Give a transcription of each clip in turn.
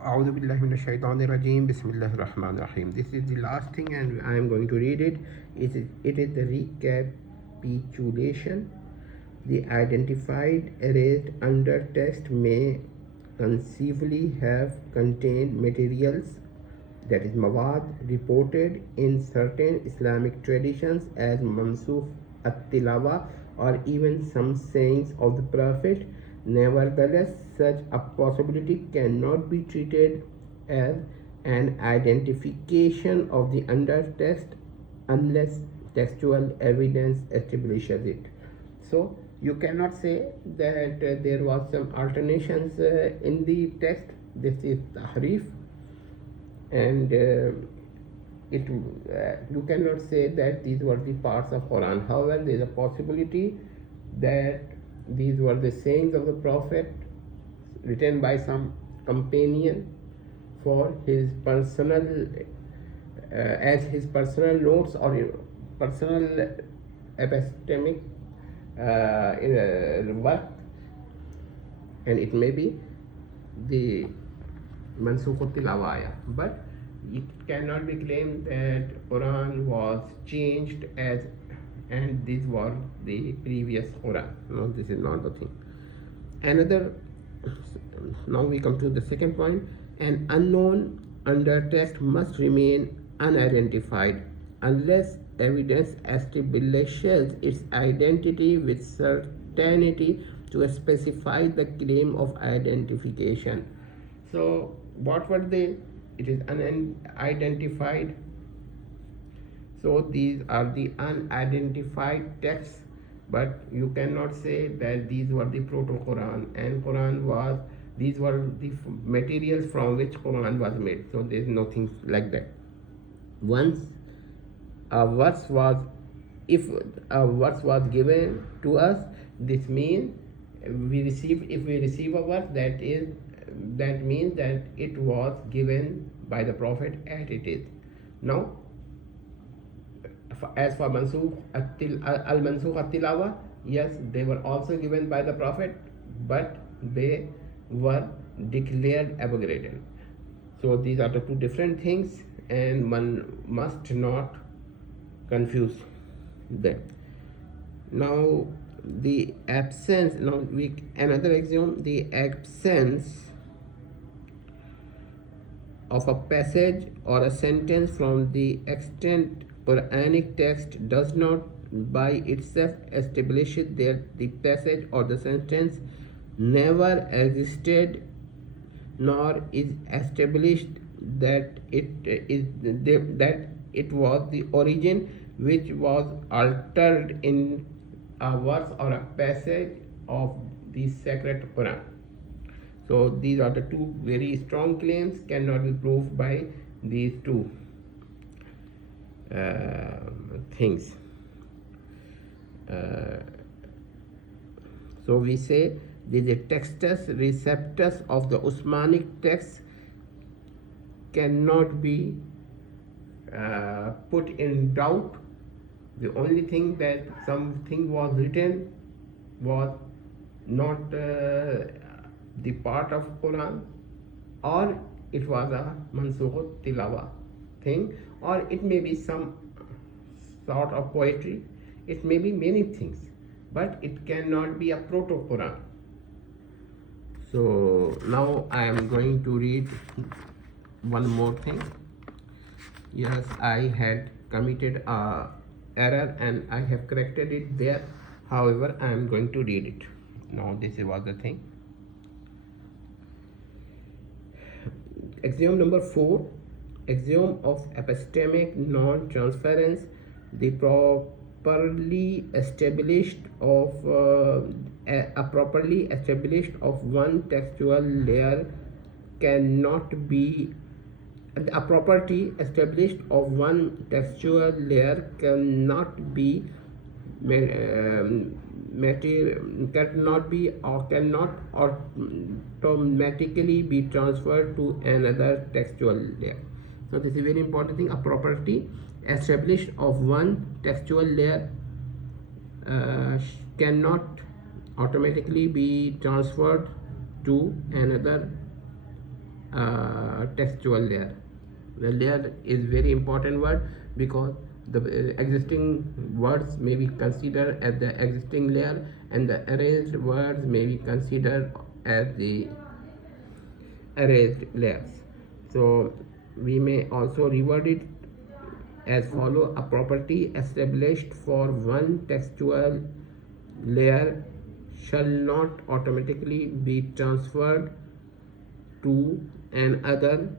A'udhu billahi minash shaitanir rajeem. Bismillahir rahmanir rahim. This is the last thing, and I am going to read it. It is the recapitulation. The identified erased under text may conceivably have contained materials, that is mawad, reported in certain Islamic traditions as mansukh at-tilawa, or even some sayings of the Prophet. Nevertheless, such a possibility cannot be treated as an identification of the undertext unless textual evidence establishes it. So you cannot say that there was some alternations in the text. This is tahrif, and you cannot say that these were the parts of Quran. However, there is a possibility that these were the sayings of the Prophet written by some companion for his personal as his personal notes or personal epistemic work, and it may be the mansukh tilawaya, but it cannot be claimed that Quran was changed as and these were the previous Quran. No, this is not the thing. Another, now we come to the second point. An unknown undertext must remain unidentified unless evidence establishes its identity with certainty to specify the claim of identification. So what were they? It is unidentified. So these are the unidentified texts, but you cannot say that these were the proto-Quran, and Quran was, these were the materials from which Quran was made. So there is nothing like that. Once a verse was, if a verse was given to us, this means if we receive a verse, that means that it was given by the Prophet as it is. Now, as for mansukh at-tilawa, yes, they were also given by the Prophet, but they were declared abrogated. So these are the two different things, and one must not confuse them. Now the absence, another axiom: the absence of a passage or a sentence from the extant Qur'anic text does not by itself establish that the passage or the sentence never existed, nor is established that it was the origin which was altered in a verse or a passage of the sacred Quran. So these are the two very strong claims, cannot be proved by these two things. So we say the textus receptus of the Uthmanic text cannot be put in doubt. The only thing that something was written was not the part of Quran, or it was a mansukh tilawa thing, or it may be some sort of poetry, it may be many things, but it cannot be a proto-Quran. So now I am going to read one more thing. Yes, I had committed a error and I have corrected it there. However, I am going to read it. Now this was the thing. Axiom number 4, axiom of epistemic non-transference. The properly established of one textual layer cannot be a property established of one textual layer cannot be cannot automatically be transferred to another textual layer. So this is a very important thing. A property established of one textual layer cannot automatically be transferred to another textual layer. The layer is very important word because the existing words may be considered as the existing layer, and the erased words may be considered as the erased layers. So we may also reword it as follow: a property established for one textual layer shall not automatically be transferred to another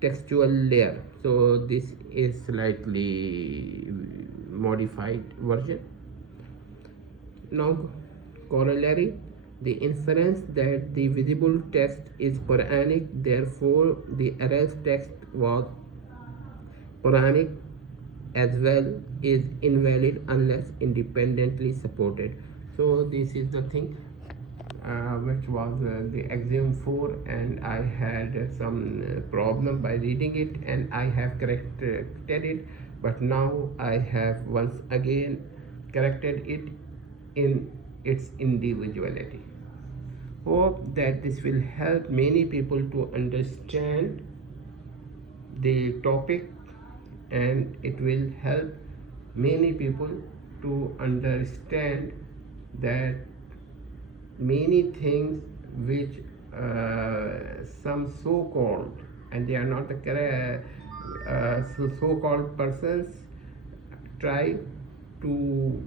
textual layer. So this is slightly modified version. Now, corollary: the inference that the visible text is Qur'anic, therefore the erased text was Qur'anic as well, is invalid unless independently supported. So this is the thing which was the Axiom 4, and I had some problem by reading it, and I have corrected it, but now I have once again corrected it in its individuality. Hope that this will help many people to understand the topic, and it will help many people to understand that many things which some so-called, and they are not the correct so-called persons, try to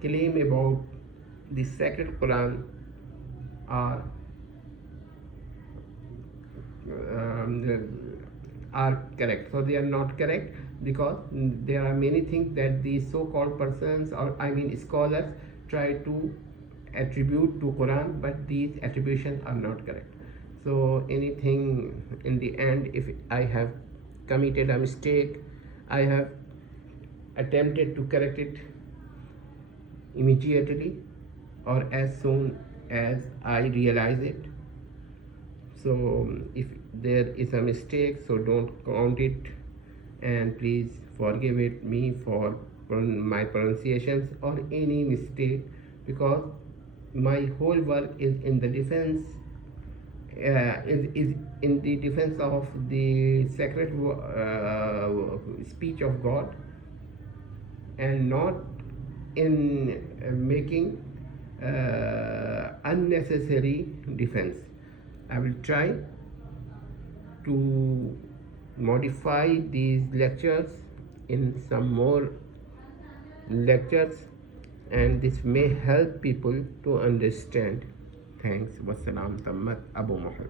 claim about the sacred Quran are correct. So they are not correct because there are many things that these so-called persons, or I mean scholars, try to attribute to Quran, but these attributions are not correct. So anything in the end, if I have committed a mistake, I have attempted to correct it immediately or as soon as I realize it. So if there is a mistake, so don't count it, and please forgive it me for my pronunciations or any mistake, because my whole work is in the defense is in the defense of the sacred speech of God, and not in making unnecessary defense. I will try to modify these lectures in some more lectures, and this may help people to understand. Thanks. Wassalam. Tammat Abu Muhammad.